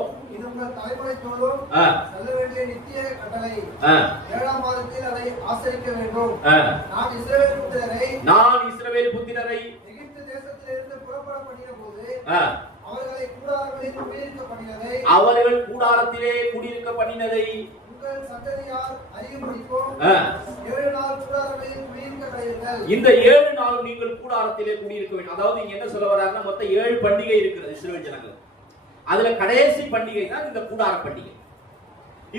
நான் இஸ்ரவேல் புத்திரரை அவர்கள் கூடாரத்திலே குடியிருக்க பண்ணினதை இந்த 7 நாளும் நீங்கள் கூடாரத்திலே குடியிருக்க வேண்டும். அதாவது நீங்க என்ன சொல்ல வர்றாருன்னா, மொத்தம் 7 பண்டிகை இருக்கிறது இஸ்ரவேல் ஜனங்கள். அதுல கடைசி பண்டிகை தான் இந்த கூடார பண்டிகை.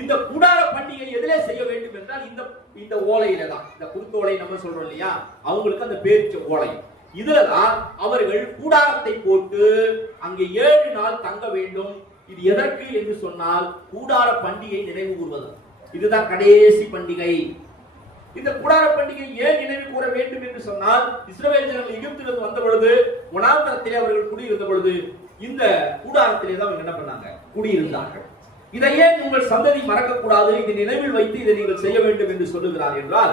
இந்த கூடார பண்டிகை எதிலே செய்ய வேண்டும் என்றால் இந்த ஓலையில தான். இந்த குருத்தோலை நம்ம சொல்றோம் இல்லையா, அவங்களுக்கு அந்த பேரிச்ச ஓலை. இதுலதான் அவர்கள் கூடாரத்தை போட்டு அங்கே 7 நாள் தங்க வேண்டும். இது எதற்கு என்று சொன்னால், கூடார பண்டிகை நினைவு கூறுவது. இதுதான் கடைசி பண்டிகை. இந்த கூடார பண்டிகை ஏன் நினைவு கூற வேண்டும் என்று சொன்னால், இஸ்ரவேல் ஜனங்கள் எகிப்திலிருந்து வந்த பொழுது வனாந்தரத்திலே அவர்கள் குடியிருந்த பொழுது இந்த கூடாரத்திலே தான் என்ன பண்ணாங்க? குடியிருந்தார்கள். இதை ஏன் உங்கள் சந்ததி மறக்க கூடாது, இதை நினைவில் வைத்து இதை நீங்கள் செய்ய வேண்டும் என்று சொல்லுகிறார் என்றால்,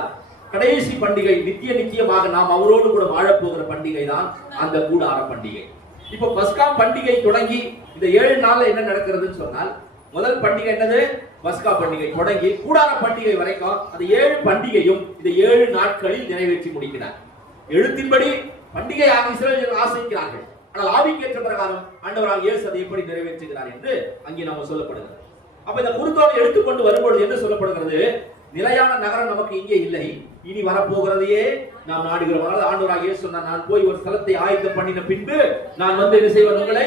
கடைசி பண்டிகை நிச்சயமாக நாம் அவரோடு கூட வாழப்போகிற பண்டிகை தான் அந்த கூடார பண்டிகை. இப்ப பஸ்கா பண்டிகை தொடங்கி இந்த 7 நாள்ல என்ன நடக்கிறதுன்னு சொன்னால், முதல் பண்டிகை என்னது? பஸ்கா பண்டிகை தொடங்கி கூடார பண்டிகை வரைக்கும் அந்த 7 பண்டிகையும் இந்த 7 நாட்களில் நிறைவேற்றி முடிக்கிறார். எழுத்தின்படி பண்டிகை இஸ்ரவேலர்கள் ஆசைக்கிறார்கள், ஆனால் ஆவிக்கேற்ற பிரகாரம் ஆண்டவராகிய இயேசு அதை எப்படி நிறைவேற்றுகிறார் என்று அங்கே நாம சொல்லப்படுகிறது. அப்ப இந்த குருத்தோலை எடுத்துக்கொண்டு வரும்பொழுது என்ன சொல்லப்படுகிறது? நிலையான நகரம் நமக்கு இங்கே இல்லை, இனி வரப்போகிறதையே நாம் நாடுகிறோம். ஆண்டவராகிய இயேசு சொன்னார், நான் போய் ஒரு ஸ்தலத்தை ஆயத்தம் பண்ணின பின்பு நான் வந்து என்ன செய்வேன், உங்களை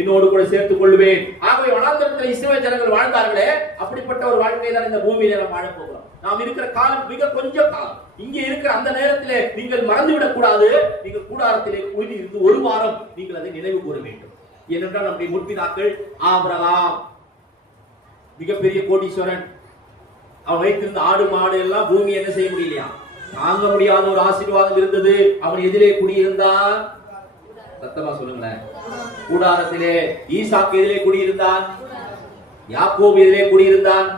என்னோடு கூட சேர்த்துக் கொள்வேன். ஆகவே வனாந்தரத்தில் இஸ்ரவேல் ஜனங்கள் வாழ்ந்தார்களே, அப்படிப்பட்ட ஒரு வாழ்க்கை தான் இந்த பூமியில நாம் வாழப் போகிறோம். நாம் இருக்கிற காலம் மிக கொஞ்ச காலம். இங்கே இருக்கிற அந்த நேரத்திலே நீங்கள் மறந்துவிடக் கூடாது. நீங்கள் கூடாரத்திலே கூடி இருந்து ஒரு வாரம் நீங்கள் அதை நினைவு கூற வேண்டும். ஏனென்றால் நம்முடைய முற்பிதாக்கள் ஆபிரகாம் மிகப்பெரிய கோடீஸ்வரன், அவன் வைத்திருந்த ஆடு மாடு எல்லாம் பூமி என்ன செய்ய முடியலையா, தாங்க முடியாத ஒரு ஆசீர்வாதம் இருந்தது. அவன் எதிலே குடியிருந்தான்? சத்தமா சொல்லுங்களேன். கூடாரத்திலே. ஈசாக்கு எதிலே குடியிருந்தான்? யாக்கோபு எதிலே குடியிருந்தான்?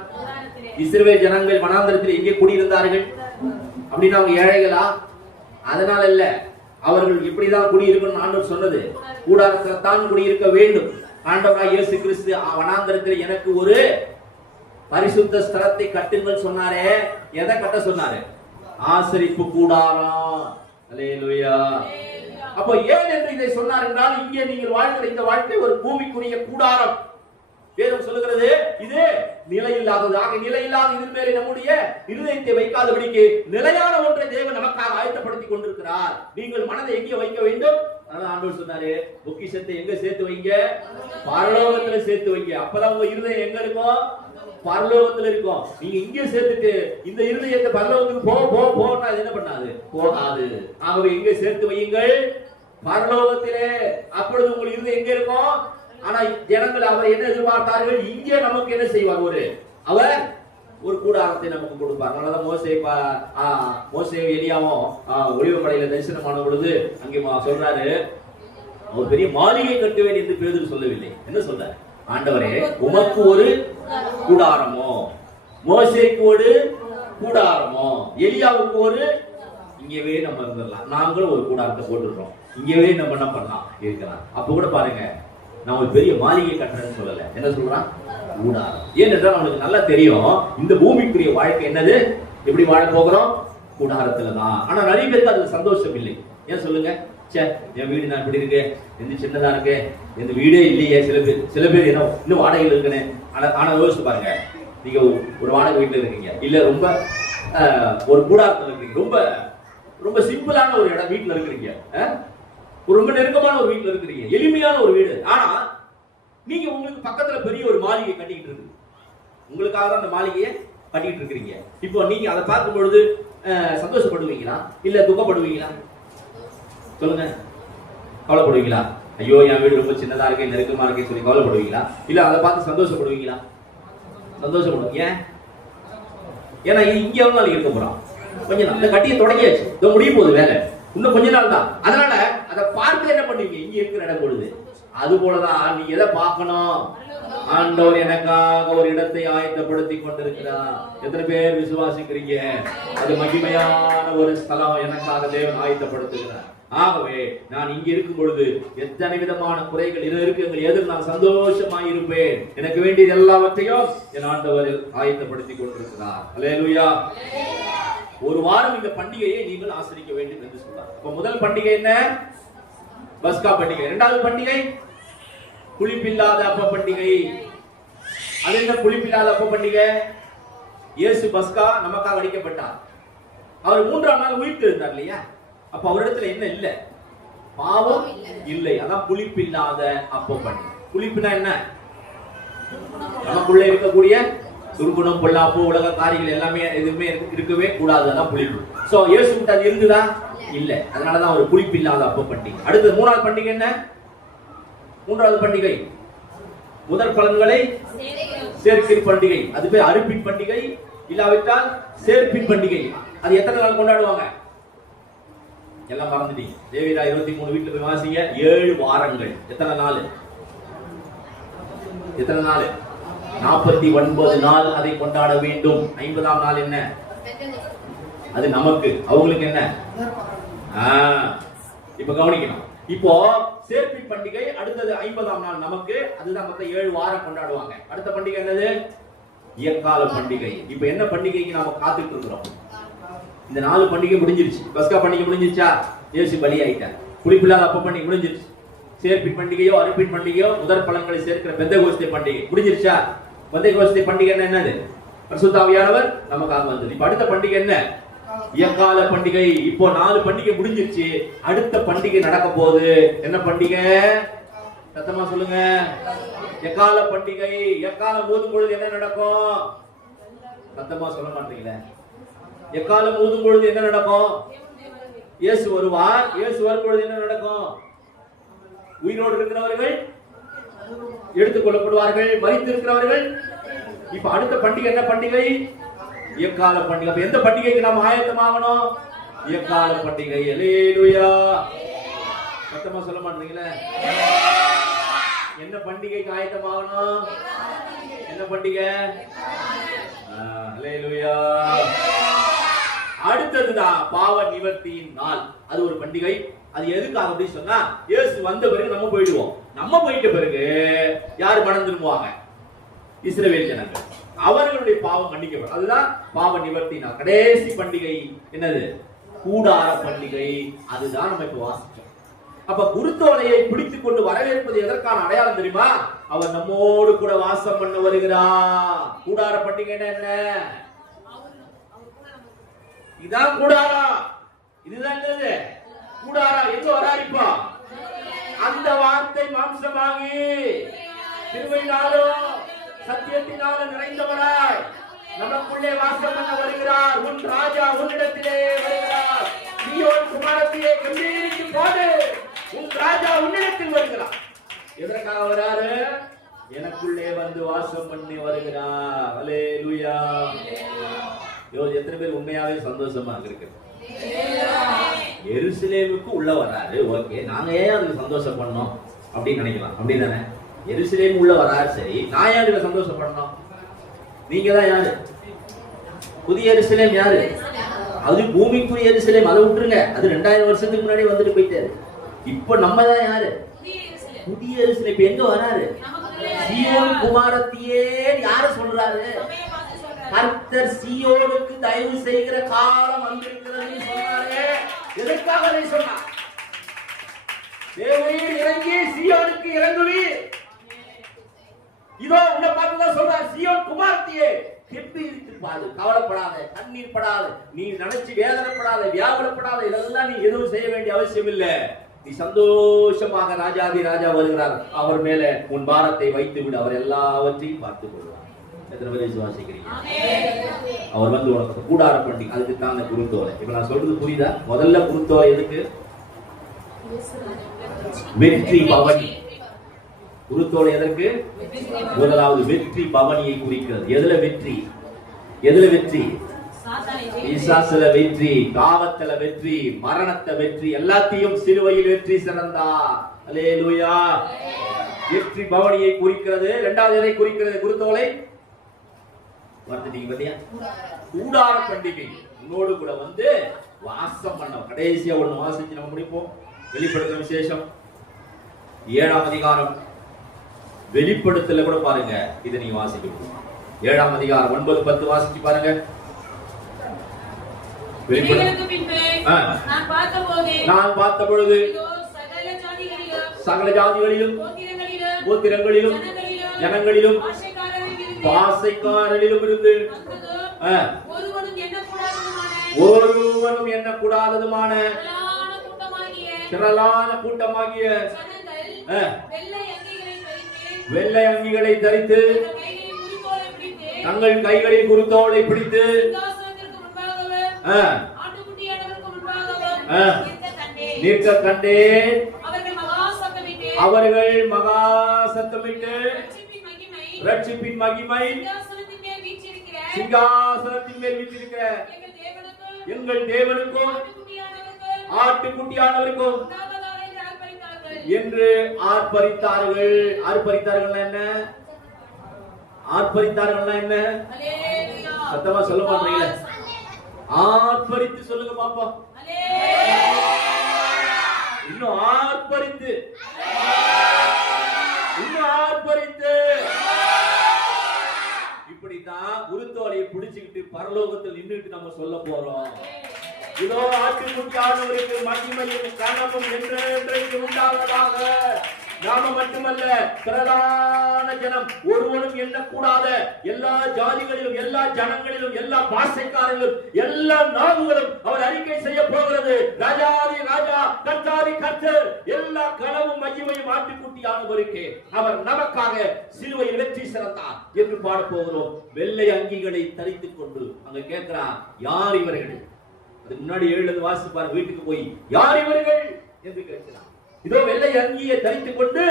இஸ்ரவேல் ஜனங்கள் வனாந்தரத்தில் எங்கே குடியிருந்தார்கள்? அப்படின்னா அவங்க ஏழைகளா? அதனால இல்ல, அவர்கள் எப்படிதான் குடியிருக்கணும் ஆண்டவர் சொன்னது, கூடாரத்தில் தான் குடியிருக்க வேண்டும். ஆண்டவராகிய இயேசு கிறிஸ்து வனாந்தரத்தில் எனக்கு ஒரு பரிசுத்த ஸ்தலத்தை கட்டுங்கள் சொன்னாரே. எதை கட்ட சொன்னாரு? ஆசரிப்பு கூடாரம். அல்லேலூயா. அப்போ ஏன் என்று இதை சொன்னார் என்றால், இங்கே நீங்கள் வாழ்கிற இந்த வாழ்க்கை ஒரு பூமிக்குரிய கூடாரம். வேதம் சொல்லுகிறது இது நிலையில்லாதது. ஆக நிலையில்லாத இதன் மேலே நம்முடைய இருதயத்தை வைக்காதபடிக்கு நிலையான ஒன்றை தேவன் நமக்காக ஆயத்தப்படுத்தி கொண்டிருக்கிறார். நீங்கள் மனதை எங்கே வைக்க வேண்டும்? அதனால ஆண்டவர் சொன்னாரு, பொக்கிஷத்தை எங்க சேர்த்து வைங்க? பரலோகத்துல சேர்த்து வைங்க. அப்பதான் உங்க இருதயம் எங்க இருக்கும்? பரலோகத்துல இருக்கும். நீங்க இங்கே சேர்த்துட்டு இந்த இருதயத்தை பரலோகத்துக்கு போனா அது என்ன பண்ணாது? போகாது. ஆகவே எங்க சேர்த்து வையுங்கள்? பரலோகத்திலே. அப்பொழுது உங்கள் இருதயம் எங்க இருக்கும்? ஆனா ஜனங்கள் அவர் என்ன எதிர்பார்த்தார்கள்? இங்கே நமக்கு என்ன செய்வார்? அவர் ஒரு கூடாரத்தை நமக்கு கொடுப்பார். அதனாலதான் மோசே எலியாவும் ஒளிவமலையில தரிசனமான பொழுது அங்கே சொல்றாரு, ஒரு பெரிய மாளிகை கட்டுவேன் என்று பேதுரு சொல்லவில்லை. என்ன சொல்றாரு? ஆண்டவரே, உமக்கு ஒரு கூடாரமோ, மோசேக்கு ஒரு கூடாரமோ, எலியாவுக்கு ஒரு, இங்கவே நம்ம இருந்துடலாம். நாங்களும் ஒரு கூடாரத்தை போட்டுடுறோம், இங்கவே நம்ம என்ன பண்ணலாம் இருக்கலாம். அப்ப கூட பாருங்க, நான் ஒரு பெரிய மாளிகை கட்டுறேன்னு சொல்லல. என்ன சொல்றான்? கூடாரம். ஏனென்றால் அவனுக்கு நல்லா தெரியும் இந்த பூமிக்குரிய வாழ்க்கை என்னது, எப்படி வாழ போகிறோம்? கூடாரத்துலதான். ஆனா நிறைய பேருக்கு அதுல சந்தோஷம் இல்லை. ஏன் சொல்லுங்க? என் வீடு நான் இப்படி இருக்கு, எந்த சின்னதா இருக்கு, எந்த வீடே இல்லையே. சில பேர் என்ன இன்னும் வாடகையில் இருக்குன்னு. ஆனா யோசிச்சு பாருங்க, நீங்க ஒரு வாடகை வீட்டுல இருக்கீங்க, இல்ல ரொம்ப ஒரு கூடாரத்துல இருக்கீங்க, ரொம்ப ரொம்ப சிம்பிளான ஒரு இடம் வீட்டுல இருக்கிறீங்க, ரொம்ப நெருக்கமான ஒரு வீட்டுல இருக்கிறீங்க, எளிமையான ஒரு வீடு. ஆனா நீங்க உங்களுக்கு பக்கத்துல பெரிய ஒரு மாளிகை கட்டிக்கிட்டு இருக்கு. உங்களுக்காக தான் அந்த மாளிகையை கட்டிட்டு இருக்கிறீங்க. இப்போ நீங்க அதை பார்க்கும் பொழுது சந்தோஷப்படுவீங்களா இல்ல துக்கப்படுவீங்களா? சொல்லுங்க. கவலைப்படுவீங்களா? ஐயோ என் வீடு ரொம்ப சின்னதா இருக்கு, நெருக்கமா இருக்கே சொல்லி கவலைப்படுவீங்களா? இல்ல அதை பார்த்து சந்தோஷப்படுவீங்களா? சந்தோஷப்படுவோம். ஏன்? ஏன்னா இங்க வந்து இருக்க போறோம். கொஞ்ச நாள் கட்டிய தொடங்கியாச்சு, முடிய போகுது வேலை, இன்னும் கொஞ்ச நாள் தான். அதனால அதை பார்த்து என்ன பண்ணுவீங்க? இங்க இருக்கிற இடம் பொழுது. அது போலதான் நீ எதை பார்க்கணும்? ஆண்டவர் எனக்காக ஒரு இடத்தை ஆயத்தப்படுத்தி கொண்டிருக்கிறார். எத்தனை பேர் விசுவாசிக்கிறீங்க? அது மகிமையான ஒரு ஸ்தலம் எனக்காக தேவன் ஆயத்தப்படுத்துகிறார். ஆகவே நான் இங்க இருக்கும் பொழுது எத்தனை விதமான குறைகள் இருக்கு, எதிர் நான் சந்தோஷமாய் இருப்பேன். எனக்கு வேண்டியது எல்லாவற்றையும் என் ஆண்டவர் ஆயத்தப்படுத்தி கொண்டிருக்கிறார். அல்லேலூயா. ஒரு வாரம் இந்த பண்டிகையை நீங்கள் ஆசரிக்க வேண்டும் என்று சொன்னார். அப்ப முதல் பண்டிகை என்ன? பஸ்கா பண்டிகை. இரண்டாவது பண்டிகை புளிப்பில்லாத அப்ப பண்டிகை. அது என்ன புளிப்பில்லாத அப்ப பண்டிகை? இயேசு பஸ்கா நமக்காக அடிக்கப்பட்டார். அவர் 3ஆம் நாள் உயிர்த்து இருந்தார் இல்லையா? அப்ப அவரிடத்துல என்ன இல்ல? பாவம் இல்லை. அதான் புளிப்பில்லாத அப்ப பண்டிகை. புளிப்புனா என்ன? நமக்குள்ள இருக்கக்கூடிய துர்குணம், பொல்லாப்பு, உலக காரியங்கள் எல்லாமே எதுவுமே இருக்கவே கூடாது. அதான் புளிப்பு. சோ இயேசு கிட்ட அது இருந்துதா? இல்ல. அதனாலதான் ஒரு புளிப்பில்லாத அப்ப பண்டிகை. அடுத்து 3ஆவது பண்டிகை என்ன? 3ஆவது பண்டிகை முதல் பலன்களை சேர்ப்பின் பண்டிகை. அது பேர் அறுப்பின் பண்டிகை, இல்லாவிட்டால் சேர்ப்பின் பண்டிகை. அது எத்தனை நாள் கொண்டாடுவாங்க? எல்லாம் மறந்துட்டீங்க. தேவிதா 23 வீட்டுல போய் வாசிங்க. 7 வாரங்கள். எத்தனை நாள்? எத்தனை நாள்? 49 நாள் அதை கொண்டாட வேண்டும். 50ஆம் நாள் என்ன? அது நமக்கு. அவங்களுக்கு என்ன? இப்ப கவனிக்கணும். இப்போ சேர்ப்பின் பண்டிகை அடுத்தது 50ஆம் நாள் நமக்கு. அதுதான் மொத்தம் 7 வாரம் கொண்டாடுவாங்க. அடுத்த பண்டிகை என்னது? இயற்கால பண்டிகை. இப்ப என்ன பண்டிகைக்கு நாம காத்துட்டு இருக்கிறோம்? இந்த 4 பண்டிகை முடிஞ்சிருச்சு. பஸ்கா பண்டிகை முடிஞ்சிருச்சா? இயேசு பலி ஆயிட்டார். புளிப்பில்லாத அப்ப பண்டிகை முடிஞ்சிருச்சு. சேர்ப்பின் பண்டிகையோ அறுப்பின் பண்டிகையோ முதற் பழங்களை சேர்க்கிற பெந்தெகோஸ்தே பண்டிகை முடிஞ்சிருச்சா? பெந்தெகோஸ்தே பண்டிகை என்னது? பரிசுத்த ஆவியானவர் நமக்காக வந்தது. இப்ப அடுத்த பண்டிகை என்ன? இயற்கால பண்டிகை. இப்போ 4 பண்டிகை முடிஞ்சிருச்சு. அடுத்த பண்டிகை நடக்க போகுது. என்ன பண்டிகை? சத்தமா சொல்லுங்க. எக்கால பண்டிகை. எக்காலம் ஊதும் பொழுது என்ன நடக்கும்? சத்தமா சொல்ல மாட்டீங்களே. எக்காலம் ஊதும் பொழுது என்ன நடக்கும்? இயேசு வருவார். இயேசு வரும் பொழுது என்ன நடக்கும்? உயிரோடு இருக்கிறவர்கள் எடுத்துக் கொள்ளப்படுவார்கள், மரித்து இருக்கிறவர்கள். இப்ப அடுத்த பண்டிகை என்ன பண்டிகை? இயற்கால பண்டிகை. எந்த பண்டிகைக்கு நாம் ஆயத்தமாகணும்? இயற்கால பண்டிகை. அல்லேலூயா. சத்தமா சொல்ல மாட்டீங்களே. என்ன பண்டிகைக்கு ஆயத்தமாகணும்? என்ன பண்டிகை? அல்லேலூயா. அடுத்ததுதான் பாவ நிவர்த்தியின் நாள். அது ஒரு பண்டிகை. அது எதுக்காக அப்படின்னு சொன்னா, இயேசு வந்த பிறகு நம்ம போயிடுவோம். நம்ம போயிட்ட பிறகு யாரு மனம் திரும்புவாங்க? இஸ்ரவேல் ஜனங்கள். அவர்களுடைய பாவம் மன்னிக்கப்படும். அதுதான் பாவ நிவர்த்தி நாள். கடைசி பண்டிகை என்னது? கூடார பண்டிகை. அதுதான் நம்ம இப்ப வாசிச்சோம். அப்ப குருத்தோலையை பிடித்துக் கொண்டு வரவேற்பது எதற்கான அடையாளம் தெரியுமா? அவர் நம்மோடு கூட வாசம் பண்ண வருகிறார். கூடார பண்டிகை என்ன? இதான் கூடாரா. இதுதான் என்னது? கூடாரா. எங்க வராரிப்பா? அந்த வார்த்தை மாம்சமாகி திருவையினாலும் சத்தியத்தினாலும் நிறைந்தவராய் நமக்குள்ளே வாசம் பண்ண வருகிறார். உன் ராஜா உன்னிடத்திலே வருகிறார். சீயோன் குமாரத்திலே கம்பீரித்து பாடு. உன் ராஜா உன்னிடத்தில் வருகிறார். எதற்காக வராரு? எனக்குள்ளே வந்து வாசம் பண்ணி வருகிறார். அல்லேலூயா. எத்தனை பேர் உண்மையாவே சந்தோஷமா இருக்கு? எருசலேமுக்கு உள்ள வராரு. ஓகே, நாங்க ஏன் அதுக்கு சந்தோஷம் பண்ணோம் அப்படின்னு நினைக்கலாம். அப்படிதானே? எருசலேம் உள்ள வராரு. சரி, நான் யாரு சந்தோஷப்படணும்? நீங்க தான் யாரு? புதிய எருசலேம் யாரு? அது பூமிக்குரிய எருசலேம். அதை விட்டுருங்க. அது 2000 வருஷத்துக்கு முன்னாடி வந்துட்டு போயிட்டாரு. இப்ப நம்ம தான் யாரு? புதிய எருசலேம். இப்ப எங்க வராரு? சீயோன் குமாரத்தியே யார சொல்றாரு? கர்த்தர் சீயோனுக்கு தயவு செய்கிற காலம் வந்திருக்கிறது சொன்னாரே. எதற்காக அதை சொன்னார்? தேவரீர் இறங்கி சீயோனுக்கு இறங்குவீர். இதோ உன்னை பார்த்துதான் சொல்றார். சீயோன் குமாரத்தியே கெம்பீரித்திருப்பாது, கவலைப்படாத, கண்ணீர் படாத, நீ நினைச்சு வேதனைப்படாத, வியாகுலப்படாத. இதெல்லாம் நீ எதுவும் செய்ய வேண்டிய அவசியம் இல்லை. நீ சந்தோஷமாக ராஜாதி ராஜா வருகிறார். அவர் மேல உன் பாரத்தை வைத்து விடு. அவர் எல்லாவற்றையும் பார்த்துக் கொள்வார். எத்தனை பேர் விசுவாசிக்கிறீங்க? அவர் வந்து உனக்கு கூடார பண்டிகை. அதுக்கு தான் அந்த குருத்தோலை. இப்ப நான் சொல்றது புரியுதா? முதல்ல குருத்தோலை எதுக்கு? வெற்றி பவனி. குருத்தோலை எதற்கு? முதலாவது வெற்றி பவனியை குறிக்கிறது. எதுல வெற்றி? எதுல வெற்றி? பிசாசுல வெற்றி, பாவத்துல வெற்றி, மரணத்தை வெற்றி, எல்லாத்தையும் சிலுவையில் வெற்றி சிறந்தார். அல்லேலூயா. வெற்றி பவனியை குறிக்கிறது. இரண்டாவது எதை குறிக்கிறது? குருத்தோலை கூடார பண்டிகை. உன்னோடு கூட வந்து வாசம் பண்ண. கடைசியா ஒண்ணு வாசிச்சு நம்ம முடிப்போம். வெளிப்படுத்தும் விசேஷம் 7ஆம் அதிகாரம். வெளிப்படுத்தல கூட பாருங்க. இதை நீங்க வாசிக்க 7ஆம் அதிகாரம் 9, 10 வாசிச்சு பாருங்க. நான் பார்த்த பொழுது சகல ஜாதிகளிலும் கோத்திரங்களிலும் ஜனங்களிலும் பாசைக்காரரிலும் இருந்து ஒருவனும் எண்ணக்கூடாததுமான திரளான கூட்டமாகிய வெள்ளை அங்கிகளை தரித்து தங்கள் கைகளில் குருத்தோலை பிடித்து நிற்க கண்டேன். அவர்கள் மகா சத்தமிட்டு ரட்சிப்பின் மகிமை சிங்காசனத்தின் மேல் வீற்றிருக்கிற எங்கள் தேவனுக்கும் ஆட்டுக்குட்டியானவருக்கும் என்று ஆர்ப்பரித்தார்கள். ஆர்ப்பரித்தார்கள் என்ன? ஆர்ப்பரித்தார்கள்னா என்ன? சத்தமா சொல்ல மாட்டீங்களா? ஆர்ப்பரித்து சொல்லுங்க பாப்பா. இன்னும் ஆர்ப்பரித்து, இன்னும் ஆர்ப்பரித்து. இப்படித்தான் உருத்தோலையை பிடிச்சுக்கிட்டு பரலோகத்தில் நின்றுட்டு நம்ம சொல்ல போறோம். இதோ ஆட்டுக்குட்டியானவருக்கு மகிமையும் கனமும் என்றென்றைக்கு உண்டாவதாக. நாம மட்டுமல்ல, பிரதான ஜனம், ஒருவனும் எண்ணக்கூடாத எல்லா ஜாதிகளிலும், எல்லா ஜனங்களிலும், எல்லா பாஷைக்காரர்களும், எல்லா நாவுகளும் அவர் அறிக்கை செய்ய போகிறது. ராஜாதி ராஜா, கர்த்தாதி கர்த்தர், எல்லா கனவும் மகிமையும் ஆட்டுக்குட்டியானவருக்கு அவர் நமக்காக சிலுவையில் வெற்றி சிறந்தார் என்று பாட போகிறோம். வெள்ளை அங்கிகளை தரித்துக் கொண்டு அங்க கேட்கிறார், யார் இவர்கள்? அதுக்கு முன்னாடி 7 வாசிப்பார், வீட்டுக்கு போய் யார் இவர்கள் என்று கேட்கிறார். இதோ வெள்ளை அங்கியை தரித்துக் கொண்டு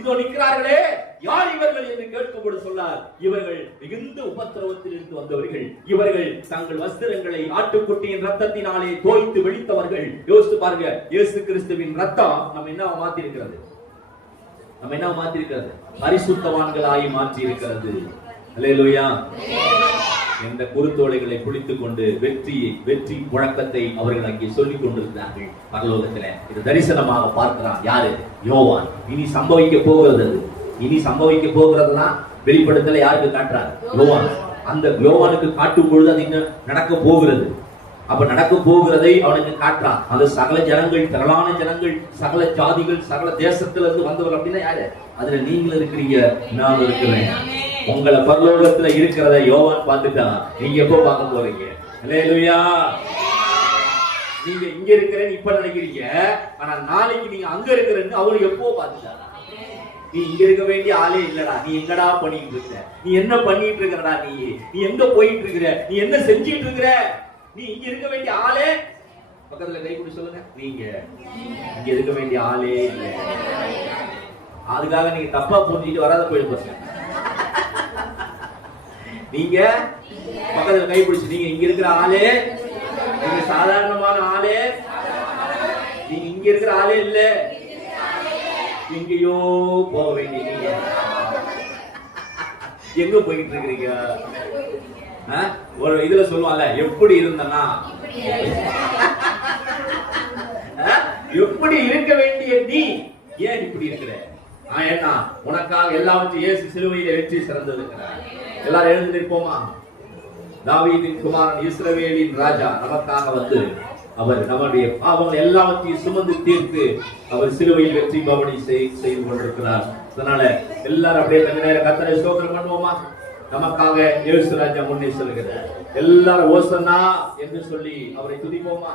இதோ நிற்கிறார்களே, யார் இவர்கள் என்று கேட்கும்போது சொன்னார், இவர்கள் மிகுந்த உபத்திரவத்தில் இருந்து வந்தவர்கள். இவர்கள் தங்கள் வஸ்திரங்களை ஆட்டுக்குட்டியின் ரத்தத்தினாலே தோய்த்து வெடித்தவர்கள். யோசித்து பாருங்க, இயேசு கிறிஸ்துவின் ரத்தம் நம்ம என்ன மாத்தி இருக்கிறது? நம்ம என்ன மாத்தி இருக்கிறது? பரிசுத்தவான்களாய் மாற்றி இருக்கிறது. அல்லேலூயா. இந்த குருத்தோலைகளை பிடித்துக் கொண்டு வெற்றி முழக்கத்தை அவர்கள் அங்கே சொல்லிக் கொண்டிருக்கிறார்கள் பரலோகத்தில். இது தரிசனமாக பார்க்கிறான் யாரு? யோவான். இனி சம்பவிக்க போகிறது, இனி சம்பவிக்க போகிறதுனா வெளிப்படுத்தல யாருக்கு காட்டுறார்? யோவான். அந்த யோவானுக்கு காட்டும் பொழுது அது இன்னும் நடக்க போகிறது. அப்ப நடக்க போகிறதை அவனுக்கு காட்டுறான். அது சகல ஜனங்கள், திரளான ஜனங்கள், சகல ஜாதிகள், சகல தேசத்துல இருந்து வந்தவர். அப்படின்னா யாரு? அதுல நீங்களும் இருக்கிறீங்க, நான் இருக்கிறேன். உங்களை பரலோகத்துல இருக்கிறத யோவான் பார்த்துட்டான். நீங்க எப்போ பார்க்க போறீங்க? அல்லேலூயா. நீங்க இங்க இருக்கிறேன்னு இப்ப நினைக்கிறீங்க, ஆனா நாளைக்கு நீங்க அங்க இருக்கிறேன்னு அவரு எப்போ பார்த்துட்டான். நீ இங்க இருக்க வேண்டிய ஆளே இல்லடா. நீ எங்கடா பண்ணிட்டு இருக்க? நீ என்ன பண்ணிட்டு இருக்கிறடா? நீ எங்க போயிட்டு இருக்கிற? நீ என்ன செஞ்சிட்டு இருக்கிற? நீ இங்க இருக்க வேண்டிய ஆளே. பக்கத்துல கை கொடு சொல்லுங்க, நீங்க இங்க இருக்க வேண்டிய ஆளே இல்ல. அதுக்காக நீங்க தப்பா புரிஞ்சுட்டு வராத போயிட்டு நீங்க பக்கத்துல கை பிடிச்சு, நீங்க இங்க இருக்கிற ஆளே, நீங்க சாதாரணமான ஆளே, நீங்க இங்க இருக்கிற ஆளே இல்ல, எங்கேயோ போக வேண்டிய நீங்க எங்க போயிட்டு இருக்கிறீங்க? ஒரு இதுல சொல்லுவாங்கல்ல, எப்படி இருந்தனா, எப்படி இருக்க வேண்டிய நீ ஏன் இப்படி இருக்கிற? ஏன்னா உனக்காக எல்லாவற்றையும் இயேசு சிலுவையிலே வெற்றி சிறந்திருக்கிறார். எல்லாரும் எழுந்து நிற்போமா? தாவீதின் குமாரன், இஸ்ரவேலின் ராஜா நமக்காக வந்து அவர் நம்முடைய பாவங்கள் எல்லாவற்றையும் சுமந்து தீர்த்து அவர் சிலுவையில் வெற்றி பவனி செய்து கொண்டிருக்கிறார். அதனால எல்லாரும் அப்படியே கொஞ்ச நேரம் கர்த்தரை ஸ்தோத்திரம் பண்ணுவோமா? நமக்காக இயேசு ராஜா முன்னே சொல்லுகிறார். எல்லாரும் ஓசன்னா என்று சொல்லி அவரை துதிப்போமா?